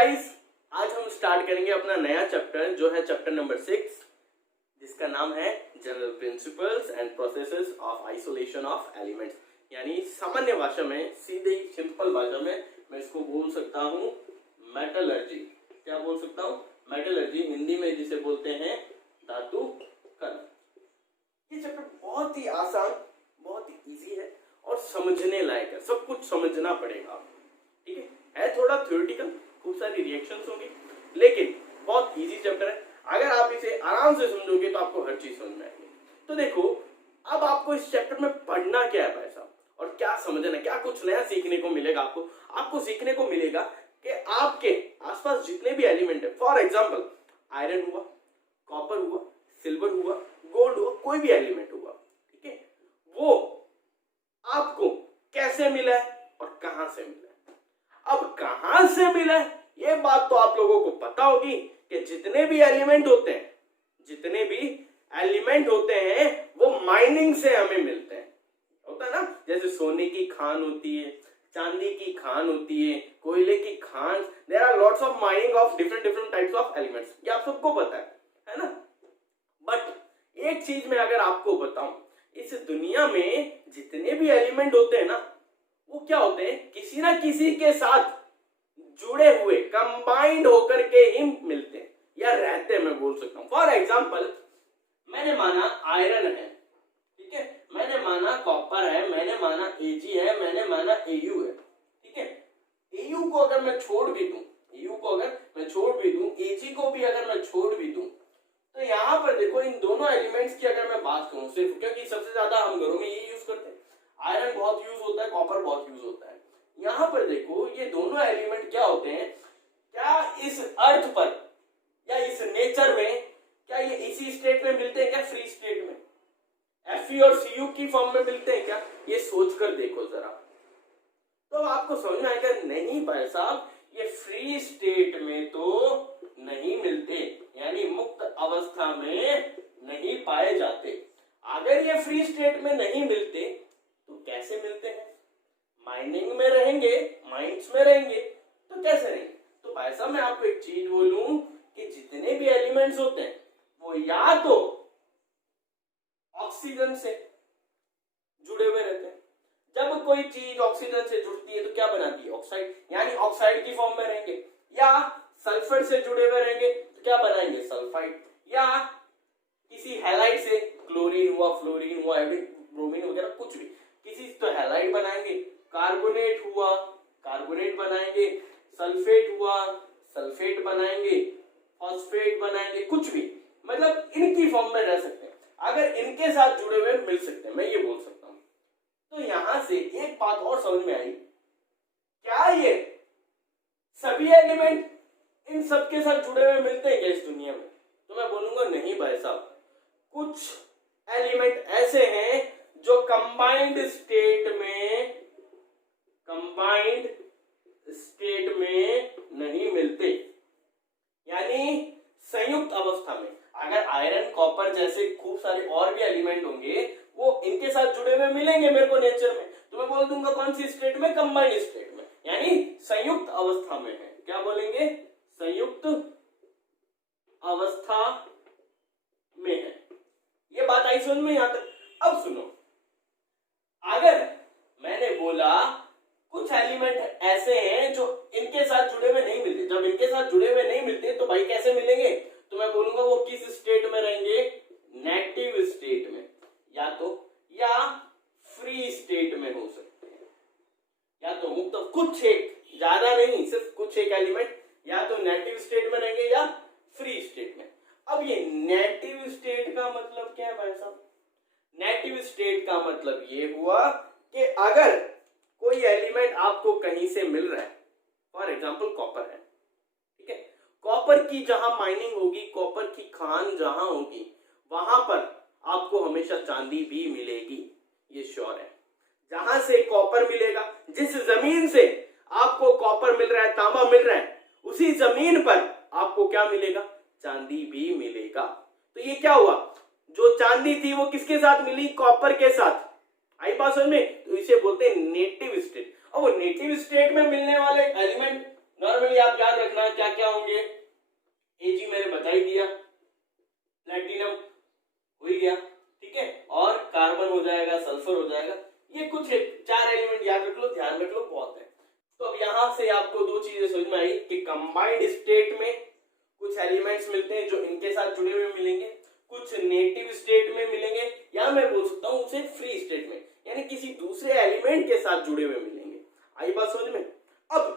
Guys, आज हम start करेंगे अपना नया चैप्टर जो है चैप्टर नंबर 6, जिसका नाम है general principles and processes of isolation of elements. यानी सामान्य भाषा में, सीधे सिंपल भाषा में मैं इसको बोल सकता हूँ मेटलर्जी। क्या बोल सकता हूँ? मेटलर्जी, हिंदी में जिसे बोलते हैं धातु कण। ये चैप्टर बहुत ही आसान, बहुत ही इजी है और समझने लायक है। सब कुछ समझना पड़ेगा, ठीक है थोड़ा थ्योरेटिकल, खूब सारी रिएक्शंस होंगी, लेकिन बहुत इजी चैप्टर है। अगर आप इसे आराम से समझोगे तो आपको हर चीज समझ में आएगी। तो देखो, अब आपको इस चैप्टर में पढ़ना क्या है भाई साहब, और क्या समझना, क्या कुछ नया सीखने को मिलेगा आपको सीखने को मिलेगा कि आपके आसपास जितने भी एलिमेंट है, फॉर एग्जाम्पल आयरन हुआ, कॉपर हुआ, सिल्वर हुआ, गोल्ड हुआ, कोई भी एलिमेंट हुआ, ठीक है, वो आपको कैसे मिला है और कहां से मिला है। अब कहां से मिला है ये बात तो आप लोगों को पता होगी कि जितने भी एलिमेंट होते हैं वो माइनिंग से हमें मिलते हैं। होता है ना, जैसे सोने की खान होती है, चांदी की खान होती है, कोयले की खान। There are lots of mining of different types of elements, ये आप सबको पता है ना। बट एक चीज मैं अगर आपको बताऊं, इस दुनिया में जितने भी एलिमेंट होते हैं ना, वो क्या होते हैं, किसी ना किसी के साथ जुड़े हुए, कंबाइंड होकर के ही मिलते हैं या रहते हैं, मैं बोल सकता हूं। फॉर एग्जाम्पल, मैंने माना आयरन है, ठीक है, मैंने माना कॉपर है, मैंने माना Ag है, मैंने माना Au है, ठीक है। Au को अगर मैं छोड़ भी दूं, Ag को भी अगर मैं छोड़ भी दूं, तो यहाँ पर देखो, इन दोनों एलिमेंट्स की अगर मैं बात करूं सिर्फ, क्योंकि सबसे ज्यादा हम घरों में ये यूज करते हैं, आयरन बहुत यूज होता है, कॉपर बहुत यूज होता है। यहाँ पर देखो, ये दोनों एलिमेंट क्या होते हैं, क्या इस अर्थ पर या इस नेचर में, क्या ये इसी स्टेट में मिलते हैं क्या, फ्री स्टेट में, Fe और Cu की फॉर्म में मिलते हैं क्या? ये सोचकर देखो जरा, तो आपको समझ में आएगा नहीं भाई साहब, ये फ्री स्टेट में तो नहीं मिलते, यानी मुक्त अवस्था में नहीं पाए जाते। अगर ये फ्री स्टेट में नहीं मिलते तो कैसे मिलते हैं? माइनिंग में रहेंगे, माइंस में रहेंगे, तो कैसे रहेंगे? तो भाई साहब मैं आपको एक चीज बोलूं कि जितने भी एलिमेंट्स होते हैं वो या तो ऑक्सीजन से जुड़े हुए रहते हैं। जब कोई चीज ऑक्सीजन से जुड़ती है तो क्या बनाती है, ऑक्साइड, यानी ऑक्साइड की फॉर्म में रहेंगे, या सल्फर से जुड़े हुए रहेंगे तो क्या बनाएंगे, सल्फाइड, या किसी हैलाइड से, क्लोरीन हुआ, फ्लोरीन हुआ, ब्रोमीन वगैरह कुछ भी, किसी तो हैलाइड बनाएंगे, कार्बोनेट हुआ, कार्बोनेट बनाएंगे, सल्फेट हुआ, सल्फेट बनाएंगे, फॉस्फेट बनाएंगे, कुछ भी, मतलब इनकी फॉर्म में रह सकते हैं। अगर इनके साथ जुड़े हुए मिल सकते हैं, मैं ये बोल सकता हूं। तो यहां से एक बात और समझ में आई, क्या ये सभी एलिमेंट इन सबके साथ जुड़े हुए मिलते हैं क्या इस दुनिया में? तो मैं बोलूंगा नहीं भाई साहब, कुछ एलिमेंट ऐसे हैं जो कंबाइंड स्टेट में नहीं मिलते, यानी संयुक्त अवस्था में। अगर आयरन, कॉपर जैसे खूब सारे और भी एलिमेंट होंगे, वो इनके साथ जुड़े हुए मिलेंगे मेरे को नेचर में, तो मैं बोल दूंगा कौन सी स्टेट में, कंबाइंड स्टेट में, यानी संयुक्त अवस्था में है। क्या बोलेंगे, संयुक्त अवस्था में है। ये बात आई समझ में यहां तक? अब सुनो, अगर मैंने बोला कुछ एलिमेंट ऐसे हैं जो इनके साथ जुड़े हुए नहीं मिलते, जब इनके साथ जुड़े हुए नहीं मिलते तो भाई कैसे मिलेंगे, तो मैं बोलूंगा वो किस स्टेट में रहेंगे, नेगेटिव स्टेट में, या फ्री स्टेट में हो सकते हैं, या तो मुक्त, कुछ एक, ज्यादा नहीं, सिर्फ कुछ एक एलिमेंट या तो नेगेटिव स्टेट में रहेंगे या फ्री स्टेट में। अब ये नेगेटिव स्टेट का मतलब क्या है भाई साहब? नेगेटिव स्टेट का मतलब ये हुआ कि अगर कोई एलिमेंट आपको कहीं से मिल रहा है, फॉर एग्जांपल कॉपर है, ठीक है, कॉपर की जहां माइनिंग होगी, कॉपर की खान जहां होगी, वहां पर आपको हमेशा चांदी भी मिलेगी, ये श्योर है। जहां से कॉपर मिलेगा, जिस जमीन से आपको कॉपर मिल रहा है, तांबा मिल रहा है, उसी जमीन पर आपको क्या मिलेगा, चांदी भी मिलेगा। तो ये क्या हुआ, जो चांदी थी वो किसके साथ मिली, कॉपर के साथ। आई बात समझ में? तो इसे बोलते हैं नेटिव स्टेट। और वो नेटिव स्टेट में मिलने वाले एलिमेंट नॉर्मली आप याद रखना क्या क्या होंगे। एजी मैंने बता ही दिया, प्लेटिनम हो ही गया, ठीक है, और कार्बन हो जाएगा, सल्फर हो जाएगा। ये कुछ 4 एलिमेंट याद रख लो, ध्यान रख लो, बहुत है। तो अब यहां से आपको 2 चीजें समझ में आई कि कंबाइंड स्टेट में कुछ एलिमेंट्स मिलते हैं जो इनके साथ जुड़े हुए मिलेंगे, कुछ नेटिव स्टेट में मिलेंगे, या मैं बोल सकता हूं उसे फ्री स्टेट में, यानी किसी दूसरे एलिमेंट के साथ जुड़े हुए मिलेंगे। आई बात समझ में? अब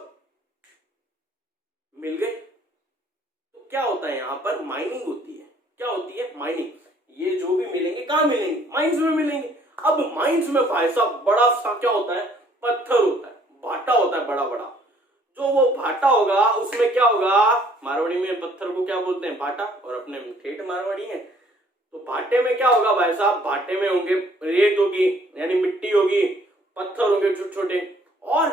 मिल गए तो क्या होता है, यहां पर माइनिंग होती है। क्या होती है? माइनिंग। ये जो भी मिलेंगे कहां मिलेंगे? माइंस में मिलेंगे। अब माइंस में भाई साहब बड़ा सा क्या होता है? पत्थर होता है, भाटा होता है बड़ा बड़ा। जो वो भाटा होगा उसमें क्या होगा? मारवाड़ी में पत्थर को क्या बोलते हैं? भाटा, और अपने ठेठ मारवाड़ी है। तो भाटे में क्या होगा भाई साहब? भाटे में होंगे रेत होगी, यानी मिट्टी होगी, पत्थर होंगे छोटे छोटे। और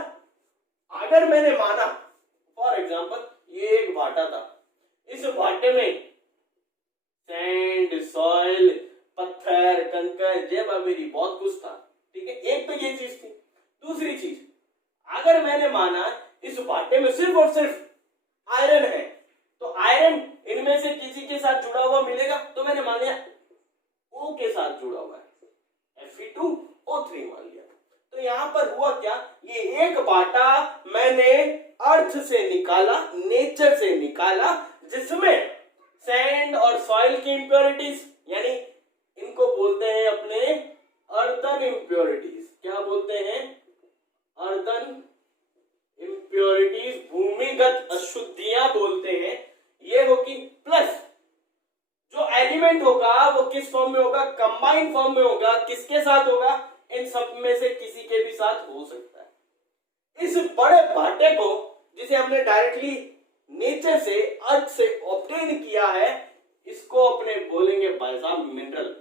अगर मैंने माना फॉर एग्जांपल ये एक भाटा था, इस भाटे में सैंड, सॉइल, पत्थर, कंकर, जेबाबेरी बहुत कुछ था, ठीक है। एक तो ये चीज थी। दूसरी चीज, अगर मैंने माना इस भाटे में सिर्फ और सिर्फ आयरन है, तो आयरन इनमें से किसी के साथ जुड़ा हुआ मिलेगा, तो मैंने मान लिया O के साथ जुड़ा हुआ है, Fe2O3 मान लिया। तो यहां पर हुआ क्या? ये एक भाटा मैंने अर्थ से निकाला, नेचर से निकाला, जिसमें सैंड और सॉइल की इंप्योरिटीज, यानी इनको बोलते हैं अपने अर्थन इंप्योरिटीज। क्या बोलते हैं? अर्थन इंप्योरिटीज, भूमिगत अशुद्धियां बोलते हैं। ये होगी। प्लस जो एलिमेंट होगा वो किस फॉर्म में होगा? कंबाइंड फॉर्म में होगा। किसके साथ होगा? इन सब में से किसी के भी साथ हो सकता है। इस बड़े भाटे को, जिसे हमने डायरेक्टली नेचर से, अर्थ से ऑब्टेन किया है, इसको अपने बोलेंगे भाई साहब मिनरल,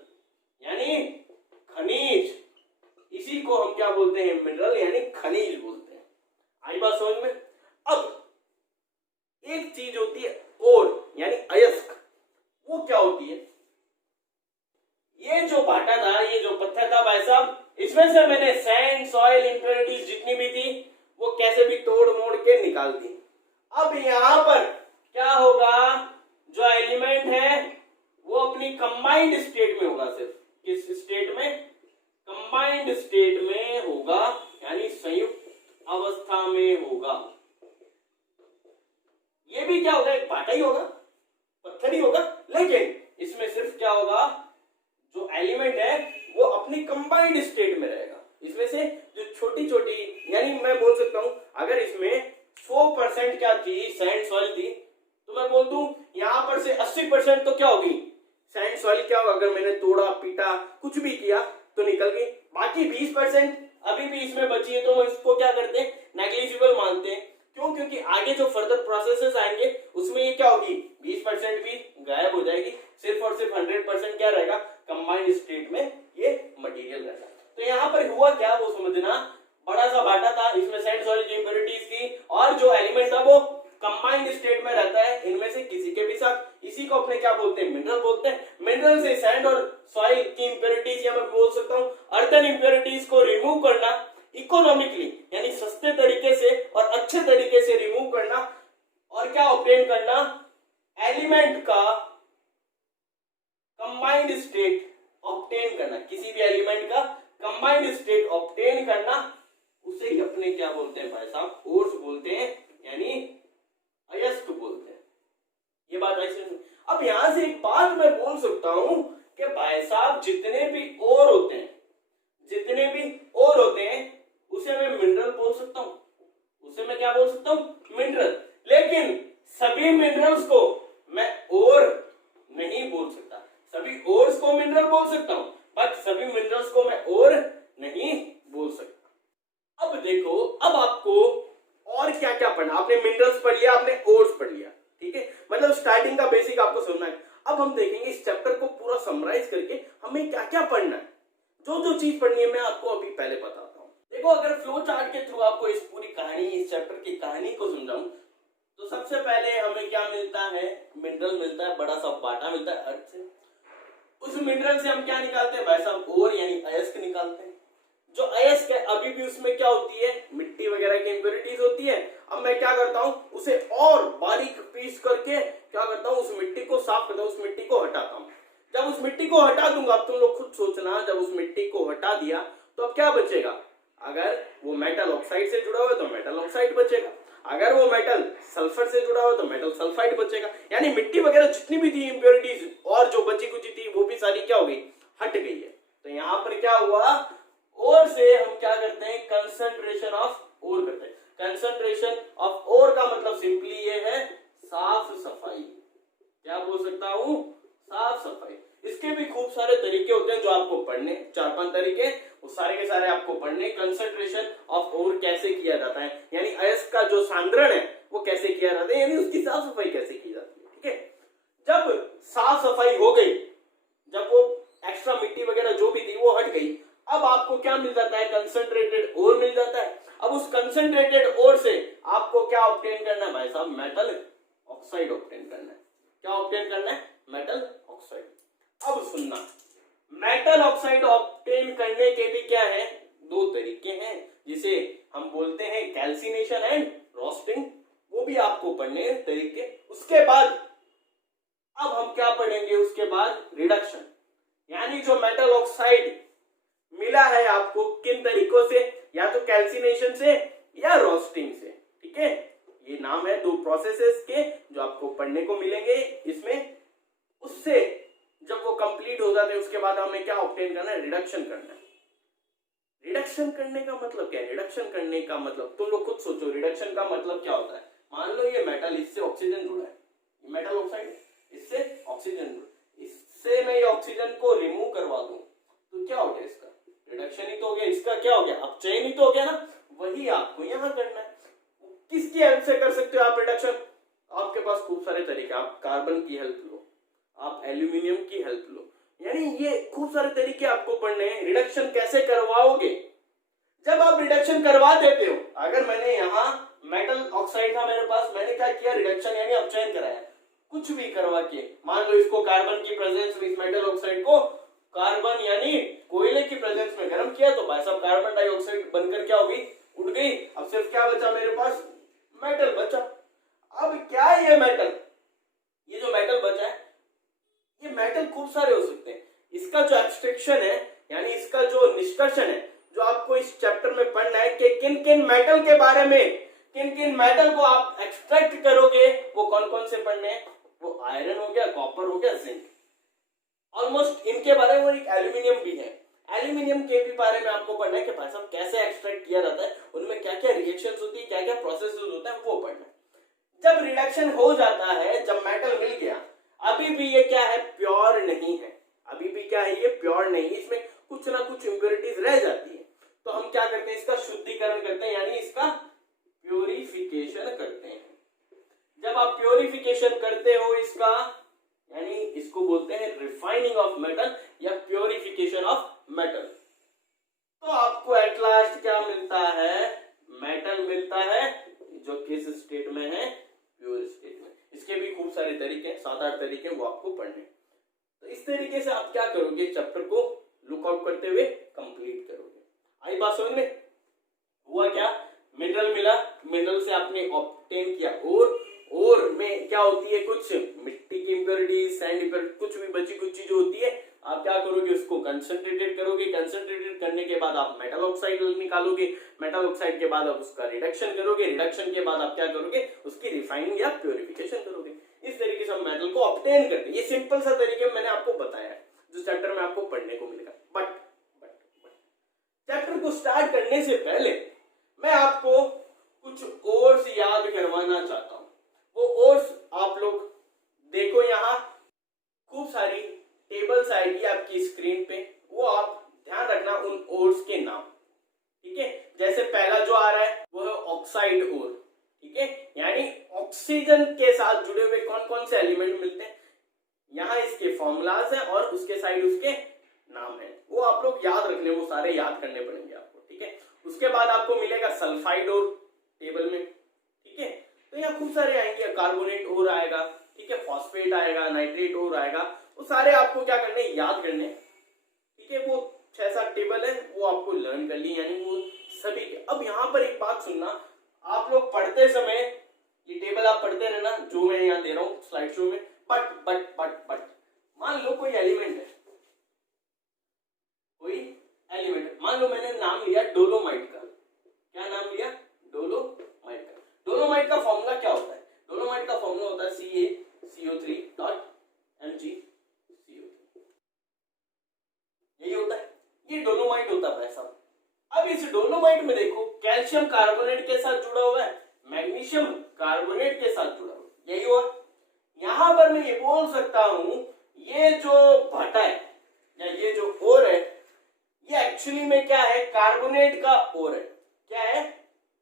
यानी खनिज। इसी को हम क्या बोलते हैं? मिनरल, यानी खनिज बोलते हैं। आई बात समझ में? अब एक चीज होती है और, यानी अयस्क। वो क्या होती है? ये जो भाटा था, ये जो पत्थर था भाई साहब, इसमें से मैंने सैंड, सॉइल, इंप्योरिटीज जितनी भी थी वो कैसे भी तोड़ मोड़ के निकाल दी। अब यहां पर क्या होगा? जो एलिमेंट है वो अपनी कंबाइंड स्टेट में होगा। सिर्फ किस स्टेट में? कंबाइंड स्टेट में होगा, यानी संयुक्त अवस्था में होगा। ये भी क्या होगा? एक भाटा ही होगा, पत्थर ही होगा, लेकिन इसमें सिर्फ क्या होगा? जो एलिमेंट है वो अपनी कंबाइंड स्टेट में रहेगा। इसमें से जो छोटी छोटी, यानी मैं बोल सकता हूं अगर इसमें 100% क्या थी? सैंड सॉइल थी, तो मैं बोल दूं यहां पर से 80% तो क्या होगी? Sand soil. क्या होगा? अगर मैंने तोड़ा पीटा कुछ भी किया तो निकल गई। बाकी 20% अभी भी इसमें बची है, तो हम इसको क्या करते हैं? नेग्लिजिबल मानते हैं। क्यों? क्योंकि आगे जो फर्दर प्रोसेसेस आएंगे उसमें ये क्या होगी? 20% भी गायब हो जाएगी। सिर्फ और सिर्फ 100% क्या रहेगा? कंबाइंड स्टेट में ये मटेरियल रहेगा। तो यहाँ पर हुआ क्या वो समझना। बड़ा सा भाटा था, इसमें सैंड सॉइल की इंप्योरिटीज थी, और जो एलिमेंट था वो कंबाइंड स्टेट में रहता है इनमें से किसी के भी साथ। इसी को अपने क्या बोलते हैं? मिनरल बोलते हैं। मिनरल से सैंड और सॉइल की इंप्योरिटीज, या मैं बोल सकता हूँ अर्थन इंप्योरिटीज को रिमूव करना इकोनॉमिकली, यानी सस्ते तरीके से और अच्छे तरीके से रिमूव करना, और क्या ऑब्टेन करना? एलिमेंट का कंबाइंड स्टेट ऑब्टेन करना। किसी भी एलिमेंट का कंबाइंड स्टेट ऑब्टेन करना, उसे ही अपने क्या बोलते हैं भाई साहब? ओर्स बोलते हैं, यानी अयस्क बोलते हैं। ये बात ऐसे। अब यहां से एक बात मैं बोल सकता हूं कि भाई साहब जितने भी ओर होते हैं, जितने भी ओर होते हैं उसे मैं मिनरल बोल सकता हूं। उसे मैं क्या बोल सकता हूं? मिनरल। लेकिन सभी मिनरल्स को मैं ओर नहीं बोल सकता। सभी ओर्स को मिनरल बोल सकता हूं, बट सभी मिनरल्स को मैं ओर नहीं बोल सकता। अब देखो, अब आपको और क्या क्या पढ़ना। आपने मिनरल्स पढ़ लिया, आपने ओर्स पढ़ लिया, ठीक है, मतलब स्टार्टिंग का बेसिक आपको समझना है। अब हम देखेंगे इस चैप्टर को पूरा समराइज करके हमें क्या क्या पढ़ना है। जो जो चीज पढ़नी है मैं आपको अभी पहले बताता हूं। देखो, अगर फ्लो चार्ट के थ्रू आपको इस पूरी कहानी, इस चैप्टर की कहानी को समझाऊं, तो सबसे पहले हमें क्या मिलता है? मिनरल मिलता है, बड़ा सा बाटा मिलता है अर्थ से। उस मिनरल से हम क्या निकालते हैं भाई साहब? ओर, यानी अयस्क निकालते हैं। जो अयस्क है अभी भी उसमें क्या होती है? मिट्टी वगैरह की इंप्योरिटीज होती है। अब मैं क्या करता हूं, उसे और बारीक पीस करके क्या करता हूं, उस मिट्टी को साफ करता हूं, उस मिट्टी को हटाता हूं। जब उस मिट्टी को हटा दूंगा, अब तुम लोग खुद सोचना, जब उस मिट्टी को हटा दिया तो अब क्या बचेगा, अगर वो मेटल ऑक्साइड से जुड़ा हुआ है तो मेटल ऑक्साइड बचेगा, अगर वो मेटल सल्फर से जुड़ा हुआ तो मेटल सल्फाइड बचेगा। यानी मिट्टी वगैरह जितनी भी थी इंप्योरिटीज और जो बची कुची थी वो भी सारी क्या हो गई, हट गई है। तो यहां पर क्या हुआ, ओर से हम क्या करते हैं, कंसंट्रेशन ऑफ ओर करते हैं। कंसंट्रेशन ऑफ ओर का मतलब सिंपली ये है साफ सफाई। क्या बोल सकता हूं, साफ सफाई। इसके भी खूब सारे तरीके होते हैं जो आपको पढ़ने, 4-5 तरीके, वो सारे के सारे आपको पढ़ने। कंसंट्रेशन ऑफ ओर कैसे किया जाता है, यानी अयस्क का जो सांद्रण है वो कैसे किया जाता है, यानी उसकी साफ सफाई कैसे की जाती है। ठीक है, जब साफ सफाई हो गई, जब वो एक्स्ट्रा मिट्टी वगैरह जो भी थी वो हट गई, अब आपको क्या मिल जाता है, कंसंट्रेटेड ओर मिल जाता है। अब उस कंसंट्रेटेड ओर से आपको क्या ऑब्टेन करना है भाई साहब, मेटल ऑक्साइड ऑब्टेन करना है। क्या ऑब्टेन करना है, मेटल ऑक्साइड। अब सुनना, मेटल ऑक्साइड ऑब्टेन करने के भी क्या है, 2 तरीके हैं, जिसे हम बोलते हैं कैल्सिनेशन एंड रोस्टिंग, वो भी आपको पढ़ने हैं तरीके। उसके बाद अब हम क्या पढ़ेंगे, उसके बाद रिडक्शन, यानी जो मेटल ऑक्साइड मिला है आपको किन तरीकों से, या तो कैल्सिनेशन से या रोस्टिंग से। ठीक है, ये नाम है 2 प्रोसेसेस के जो आपको पढ़ने को मिलेंगे इसमें। उससे जब वो कंप्लीट हो जाते हैं उसके बाद हमें क्या ऑब्टेन करना है, रिडक्शन करना है। रिडक्शन करने का मतलब क्या है, रिडक्शन करने का मतलब तुम लोग खुद सोचो, रिडक्शन का मतलब क्या होता है। मान लो ये मेटल, इससे ऑक्सीजन जुड़ा है, ये मेटल ऑक्साइड, इससे ऑक्सीजन जुड़ा, इससे मैं ये ऑक्सीजन को रिमूव करवा दूं तो क्या हो गया, इसका रिडक्शन ही तो हो गया, इसका क्या हो गया, अपचयन ही तो हो गया ना। वही आपको यहां करना है। किसकी हेल्प से कर सकते हो आप रिडक्शन, आपके पास खूब सारे तरीके, आप कार्बन की हेल्प लो, आप एल्यूमिनियम की हेल्प लो, यानी ये खूब सारे तरीके आपको पढ़ने हैं। रिडक्शन कैसे करवाओगे, जब आप रिडक्शन करवा देते हो, अगर मैंने यहाँ मेटल ऑक्साइड था मेरे पास, मैंने क्या किया, रिडक्शन यानी अपचयन कराया, कुछ भी करवा के, मान लो इसको कार्बन की प्रेजेंस में, इस मेटल ऑक्साइड को कार्बन यानी कोयले की प्रेजेंस में गर्म किया, तो भाई साहब कार्बन डाइऑक्साइड बनकर क्या होगी, उड़ गई। अब सिर्फ क्या बचा मेरे पास, मेटल बचा। अब क्या है ये मेटल, ये जो मेटल बचा है, ये मेटल खूब सारे हो सकते हैं। इसका जो एक्सट्रैक्शन है, यानी इसका जो निष्कर्षण है, जो आपको इस चैप्टर में पढ़ना है कि किन किन मेटल के बारे में, किन किन मेटल को आप एक्सट्रैक्ट करोगे, वो कौन कौन से पढ़ने हैं, वो आयरन हो गया, कॉपर हो गया, जिंक, ऑलमोस्ट इनके बारे में, और एक एल्यूमिनियम भी है, एल्यूमिनियम के भी बारे में आपको पढ़ना है कि भाई साहब कैसे एक्सट्रैक्ट किया जाता है, उनमें क्या क्या रिएक्शंस होती है, क्या क्या प्रोसेसेस होते हैं, वो पढ़ना है। जब रिडक्शन हो जाता है, जब मेटल मिल गया, अभी भी ये क्या है, प्योर नहीं है, अभी भी क्या है, ये प्योर नहीं, इसमें कुछ ना कुछ इंप्योरिटीज रह जाती है। तो हम क्या करते हैं, इसका शुद्धिकरण करते हैं, यानी इसका प्योरिफिकेशन करते हैं। जब आप प्योरिफिकेशन करते हो इसका, यानी इसको बोलते हैं रिफाइनिंग ऑफ मेटल या प्योरिफिकेशन ऑफ मेटल, तो आपको एट लास्ट क्या मिलता है, मेटल मिलता है, जो किस स्टेट में है, प्योर स्टेट में। इसके भी खूब सारे तरीके, 7-8 तरीके, वो आपको पढ़ने। तो इस तरीके से आप क्या करोगे, चैप्टर को लुकआउट करते हुए कंप्लीट करोगे। आई बात समझ में, हुआ क्या, मिनरल मिला, मिनरल से आपने ऑब्टेन किया और में क्या होती है, कुछ मिट्टी की इंप्योरिटीज, सैंड इंप्योरिटीज, कुछ भी बची कुछ चीज होती है, आप क्या करोगे, उसको कंसंट्रेटेड करोगे, कंसंट्रेटेड करने के बाद आप मेटल ऑक्साइड निकालोगे, मेटल ऑक्साइड के बाद आप उसका रिडक्शन करोगे, रिडक्शन के बाद आप क्या करोगे, उसकी रिफाइनिंग या प्योरिफिकेशन करोगे। इस तरीके से हम मेटल को ऑब्टेन करते हैं। ये सिंपल सा तरीके मैंने आपको बताया है, जो चैप्टर में आपको पढ़ने को मिलेगा। बट चैप्टर को स्टार्ट करने से पहले मैं आपको कुछ ओर्स याद करवाना चाहता हूं। वो ओर्स आप लोग देखो, यहाँ खूब सारी टेबल्स आएगी आपकी स्क्रीन पे, वो आप ध्यान रखना उन ओर्स के नाम। ठीक है, जैसे पहला जो आ रहा है वो है ऑक्साइड ओर। ठीक है, यानी ऑक्सीजन के साथ जुड़े हुए कौन कौन से एलिमेंट मिलते हैं, यहाँ इसके फॉर्मूलाज हैं और उसके साइड उसके नाम है, वो आप लोग याद रख ले, वो सारे याद करने पड़ेंगे आपको। ठीक है, उसके बाद आपको मिलेगा सल्फाइड ओर टेबल में। ठीक है, तो यहाँ खूब सारे आएंगे, कार्बोनेट ओर आएगा, ठीक है, फॉस्फेट आएगा, नाइट्रेट ओर आएगा, वो सारे आपको क्या करने, याद करने। ठीक है, वो 6-7 टेबल है, वो आपको लर्न कर ली, यानी वो सभी के। अब यहाँ पर एक बात सुनना, आप लोग पढ़ते समय जो मैं यहाँ दे रहा हूँ स्लाइड शो में। बट मान लो कोई एलिमेंट है, कोई एलिमेंट, मान लो मैंने नाम लिया डोलोमाइट का। क्या नाम लिया? डोलोमाइट का। डोलोमाइट का फॉर्मूला क्या होता है? डोलोमाइट का फॉर्मूला होता है CaCO3.MgCO3। यही होता है, ये डोलोमाइट होता है भाई साहब। अब इस डोलोमाइट में देखो कैल्शियम कार्बोनेट के साथ जुड़ा हुआ है, मैग्नीशियम कार्बोनेट के साथ जुड़ा हुआ है, यही हुआ। यहां पर मैं ये बोल सकता हूं ये जो भट्टा है या ये जो ओर है ये एक्चुअली में क्या है? कार्बोनेट का ओर है। क्या है?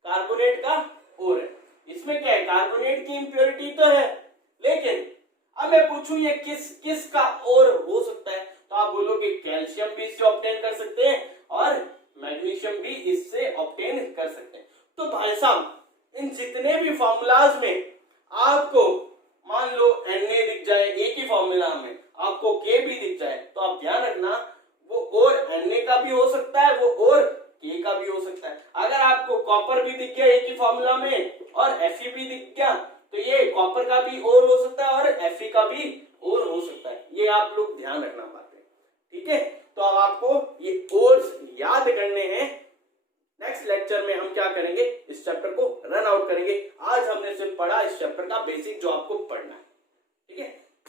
कार्बोनेट का ओर है। इसमें क्या है? कार्बोनेट की इंप्योरिटी तो है, लेकिन अब मैं पूछूं ये किस का ओर हो सकता है, तो आप बोलोगे कैल्शियम भी इससे ऑब्टेन कर सकते हैं और मैग्नीशियम भी इससे ऑब्टेन कर सकते हैं। तो भाई साहब इन जितने भी फॉर्मूलाज में आपको मान लो Na दिख जाए एक ही फॉर्मूला में, आपको K भी दिख जाए, तो आप ध्यान रखना वो और Na का भी हो सकता है, वो और K का भी हो सकता है। अगर आपको कॉपर भी दिख गया एक ही फॉर्मूला में और Fe भी दिख गया, तो ये कॉपर का भी और हो सकता है और Fe का भी और हो सकता है। ये आप लोग ध्यान रखना बातें, ठीक है। तो अब आपको ये ओर्स याद करने हैं। नेक्स्ट लेक्चर में हम क्या करेंगे? इस चैप्टर को रन आउट करेंगे। आज हमने सिर्फ पढ़ा इस चैप्टर का बेसिक जो आपको पढ़ना है, ठीक है।